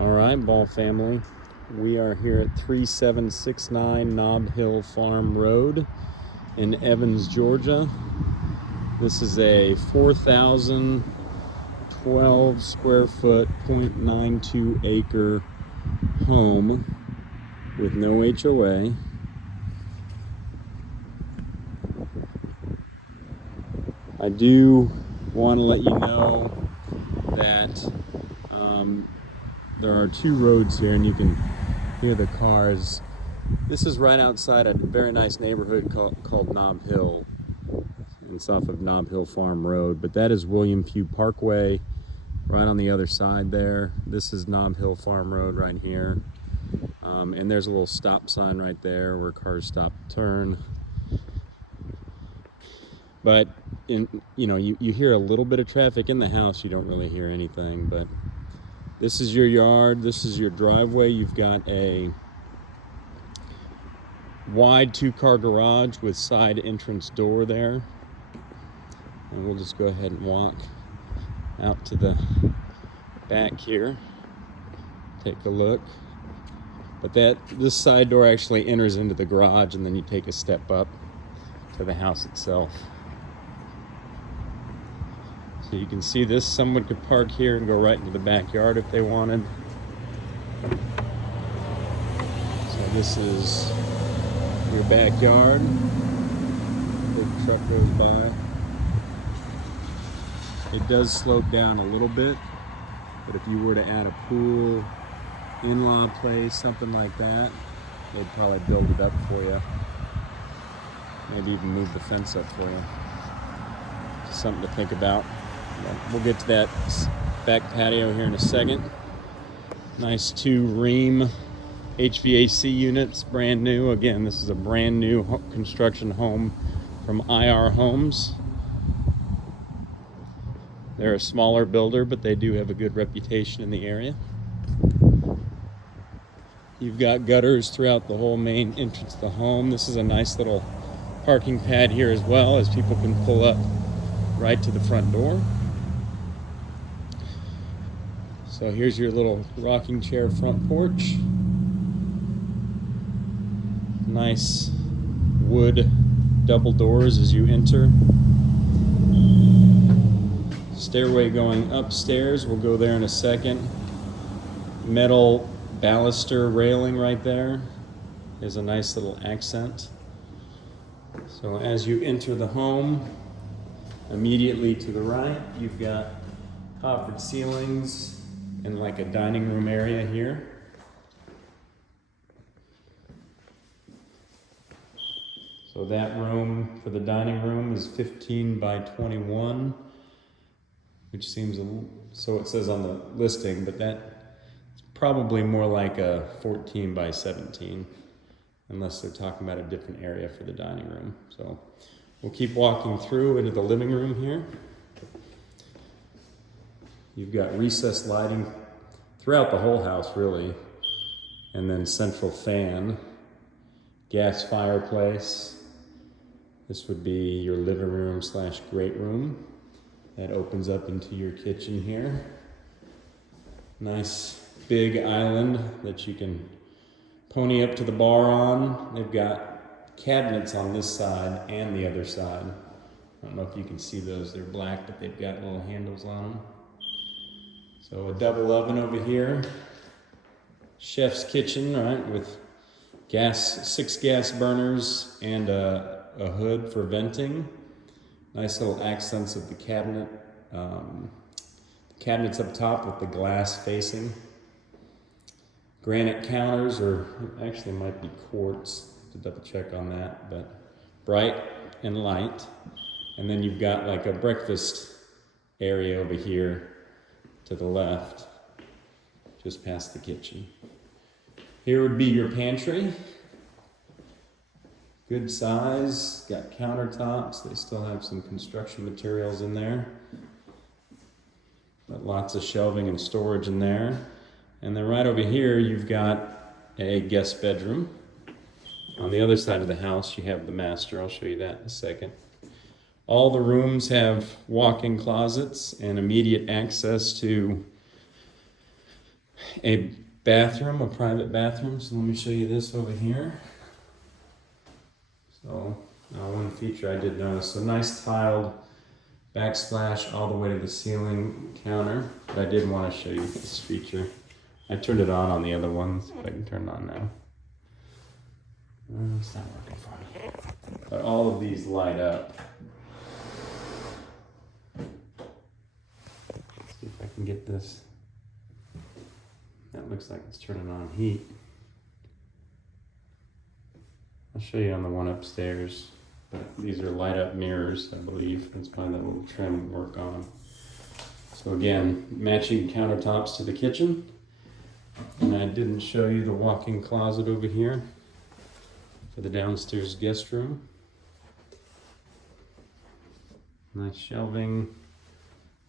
All right, Ball family. We are here at 3769 Nob Hill Farm Road in Evans, Georgia. This is a 4,012 square foot, 0.92 acre home with no HOA. I do want to let you know that there are two roads here, and you can hear the cars. This is right outside a very nice neighborhood called Nob Hill. It's off of Nob Hill Farm Road, but that is William Pugh Parkway right on the other side there. This is Nob Hill Farm Road right here. And there's a little stop sign right there where cars stop to turn. But you hear a little bit of traffic in the house. You don't really hear anything, but this is your yard. This is your driveway. You've got a wide 2-car garage with side entrance door there. And we'll just go ahead and walk out to the back here. Take a look. But this side door actually enters into the garage, and then you take a step up to the house itself. So you can see this. Someone could park here and go right into the backyard if they wanted. So this is your backyard. Big truck goes by. It does slope down a little bit, but if you were to add a pool, in-law place, something like that, they'd probably build it up for you. Maybe even move the fence up for you. Just something to think about. We'll get to that back patio here in a second. Nice 2 Rheem HVAC units, brand new. Again, this is a brand new construction home from IR Homes. They're a smaller builder, but they do have a good reputation in the area. You've got gutters throughout the whole main entrance of the home. This is a nice little parking pad here as well, as people can pull up right to the front door. So here's your little rocking chair front porch. Nice wood double doors as you enter. Stairway going upstairs. We'll go there in a second. Metal baluster railing right there is a nice little accent. So as you enter the home, immediately to the right, you've got coffered ceilings and like a dining room area here. So that room for the dining room is 15 by 21, which seems so it says on the listing, but that's probably more like a 14 by 17, unless they're talking about a different area for the dining room. So we'll keep walking through into the living room here. You've got recessed lighting throughout the whole house, really, and then central fan, gas fireplace. This would be your living room / great room. That opens up into your kitchen here. Nice big island that you can pony up to the bar on. They've got cabinets on this side and the other side. I don't know if you can see those. They're black, but they've got little handles on them. So a double oven over here. Chef's kitchen, right, with 6 gas burners and a hood for venting. Nice little accents of the cabinet. Cabinets up top with the glass facing. Granite counters, or actually might be quartz, to double check on that, but bright and light. And then you've got like a breakfast area over here to the left, just past the kitchen. Here would be your pantry. Good size, got countertops. They still have some construction materials in there, but lots of shelving and storage in there. And then right over here, you've got a guest bedroom. On the other side of the house, you have the master. I'll show you that in a second. All the rooms have walk-in closets and immediate access to a bathroom, a private bathroom. So let me show you this over here. So one feature I did notice, a nice tiled backsplash all the way to the ceiling counter. But I did want to show you this feature. I turned it on the other ones, if I can turn it on now. It's not working for me. But all of these light up. Let's see if I can get this. That looks like it's turning on heat. I'll show you on the one upstairs. But these are light up mirrors, I believe. That's probably that little trim work on. So again, matching countertops to the kitchen. And I didn't show you the walk-in closet over here for the downstairs guest room. Nice shelving,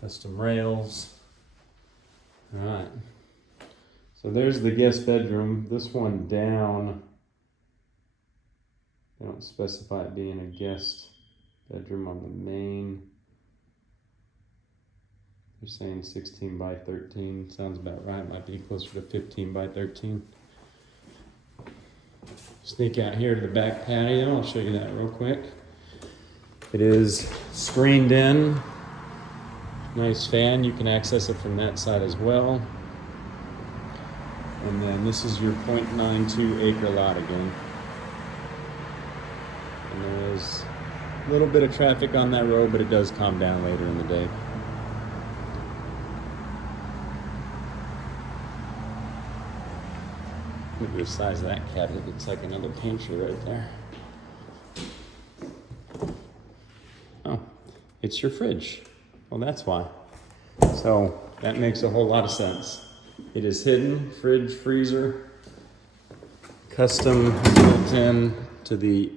custom rails. All right. So there's the guest bedroom. This one down, they don't specify it being a guest bedroom on the main. They're saying 16 by 13. Sounds about right. Might be closer to 15 by 13. Sneak out here to the back patio. I'll show you that real quick. It is screened in. Nice fan. You can access it from that side as well. And then this is your 0.92 acre lot again. And there's a little bit of traffic on that road, but it does calm down later in the day. Look at the size of that cabinet. It's like another pantry right there. Oh, it's your fridge. Well, that's why. So that makes a whole lot of sense. It is hidden, fridge, freezer, custom built in to the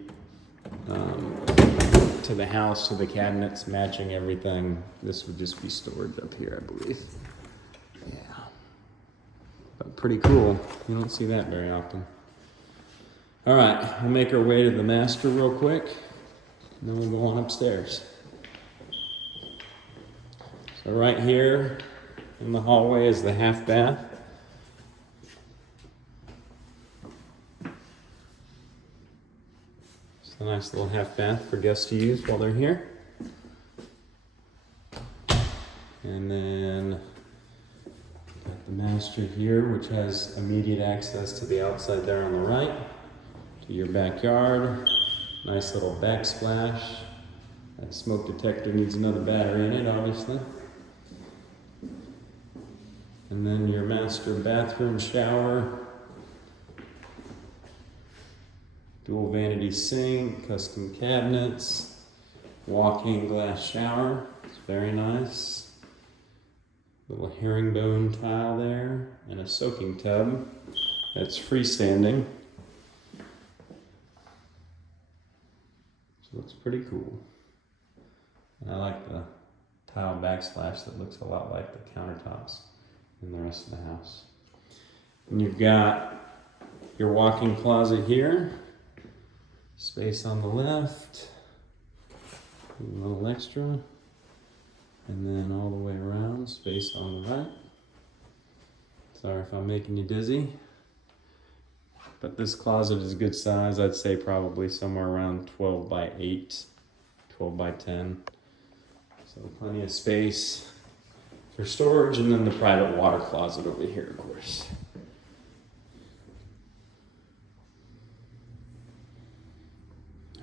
house, to the cabinets, matching everything. This would just be storage up here, I believe. Yeah. But pretty cool. You don't see that very often. All right, we'll make our way to the master real quick, and then we'll go on upstairs. So right here in the hallway is the half bath. It's a nice little half bath for guests to use while they're here. And then got the master here, which has immediate access to the outside there on the right, to your backyard. Nice little backsplash. That smoke detector needs another battery in it, obviously. And then your master bathroom shower. Dual vanity sink, custom cabinets, walk-in glass shower. It's very nice. Little herringbone tile there, and a soaking tub that's freestanding. So it looks pretty cool. And I like the tile backsplash that looks a lot like the countertops in the rest of the house. And you've got your walk-in closet here. Space on the left. A little extra. And then all the way around, space on the right. Sorry if I'm making you dizzy. But this closet is a good size. I'd say probably somewhere around 12 by 8, 12 by 10. So plenty of space for storage, and then the private water closet over here, of course.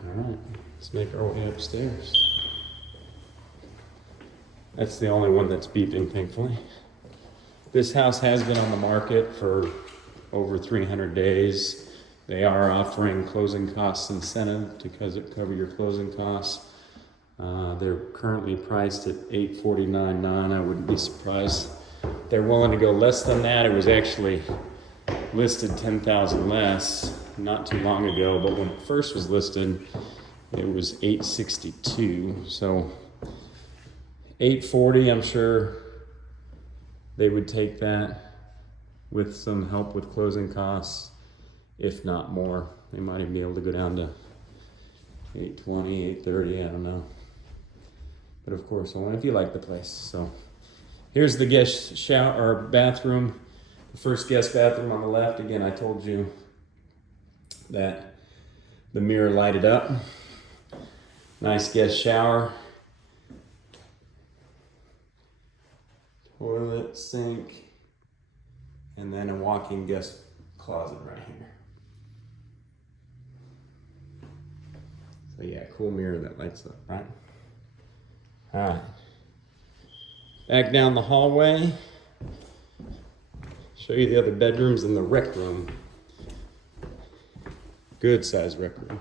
All right, let's make our way upstairs. That's the only one that's beeping, thankfully. This house has been on the market for over 300 days. They are offering closing costs incentive to cover your closing costs. They're currently priced at $849,900. I wouldn't be surprised. They're willing to go less than that. It was actually listed $10,000 less not too long ago, but when it first was listed, it was $862,000. So $840,000, I'm sure they would take that with some help with closing costs, if not more. They might even be able to go down to $820,000, $830,000, I don't know. But of course, only if you like the place. So here's the guest shower or bathroom. The first guest bathroom on the left, again, I told you that the mirror lighted up. Nice guest shower. Toilet, sink, and then a walk-in guest closet right here. So yeah, cool mirror that lights up, right? All right. Back down the hallway. Show you the other bedrooms in the rec room. Good size rec room.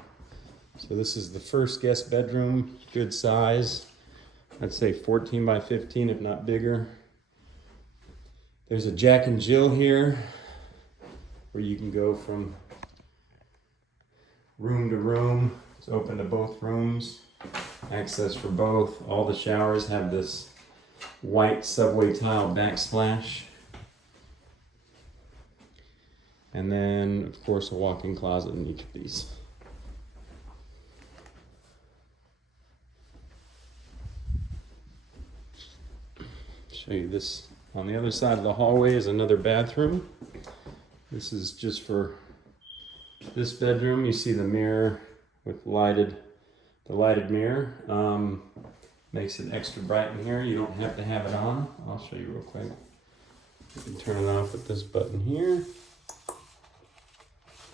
So this is the first guest bedroom, good size. I'd say 14 by 15, if not bigger. There's a Jack and Jill here where you can go from room to room. It's open to both rooms. Access for both. All the showers have this white subway tile backsplash. And then, of course, a walk-in closet in each of these. Show you this. On the other side of the hallway is another bathroom. This is just for this bedroom. You see the mirror with the lighted mirror. Makes it extra bright in here. You don't have to have it on. I'll show you real quick. You can turn it off with this button here.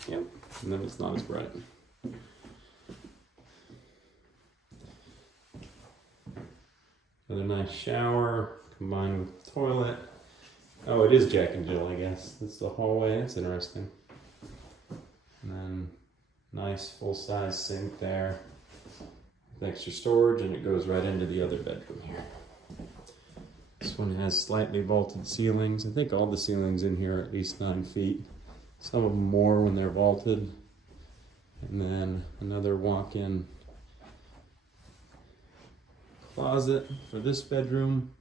Yep, and then it's not as bright. Another nice shower combined with the toilet. Oh, it is Jack and Jill, I guess. That's the hallway. That's interesting. And then nice full-size sink there with extra storage, and it goes right into the other bedroom here. This one has slightly vaulted ceilings. I think all the ceilings in here are at least 9 feet. Some of them more when they're vaulted. And then another walk-in closet for this bedroom.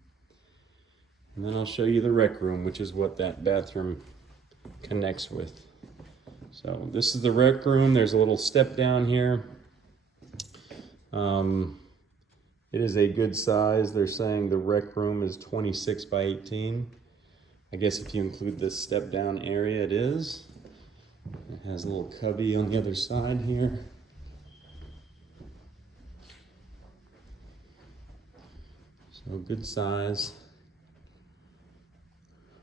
And then I'll show you the rec room, which is what that bathroom connects with. So this is the rec room. There's a little step down here. It is a good size. They're saying the rec room is 26 by 18. I guess if you include this step down area, it is. It has a little cubby on the other side here. So good size.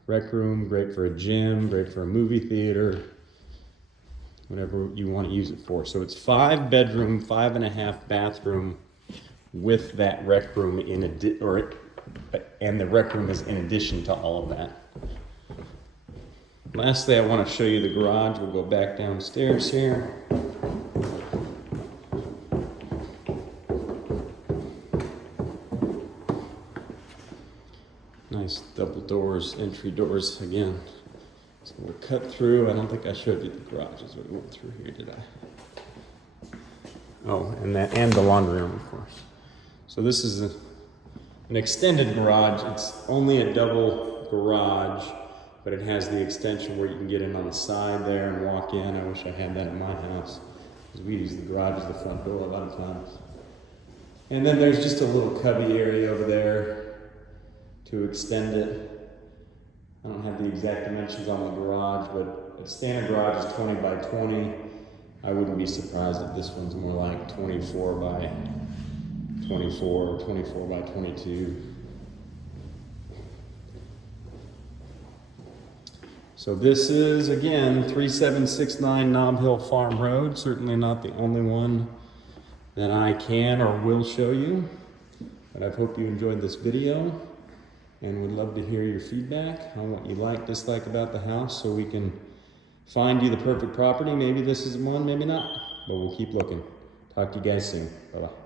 Rec room, great for a gym, great for a movie theater, whatever you want to use it for. So it's 5 bedroom, 5.5 bathroom with that rec room and the rec room is in addition to all of that. Lastly, I want to show you the garage. We'll go back downstairs here. Nice double doors, entry doors again. So we'll cut through. I don't think I showed you the garage as we went through here, did I? Oh, and the laundry room, of course. So this is an extended garage. It's only a double garage, but it has the extension where you can get in on the side there and walk in. I wish I had that in my house, because we use the garage as the front door a lot of times. And then there's just a little cubby area over there to extend it. I don't have the exact dimensions on the garage, but a standard garage is 20 by 20. I wouldn't be surprised if this one's more like 24 by 24 or 24 by 22. So this is, again, 3769 Nob Hill Farm Road. Certainly not the only one that I can or will show you, but I hope you enjoyed this video and would love to hear your feedback on what you like, dislike about the house, so we can find you the perfect property. Maybe this is one, maybe not, but we'll keep looking. Talk to you guys soon. Bye-bye.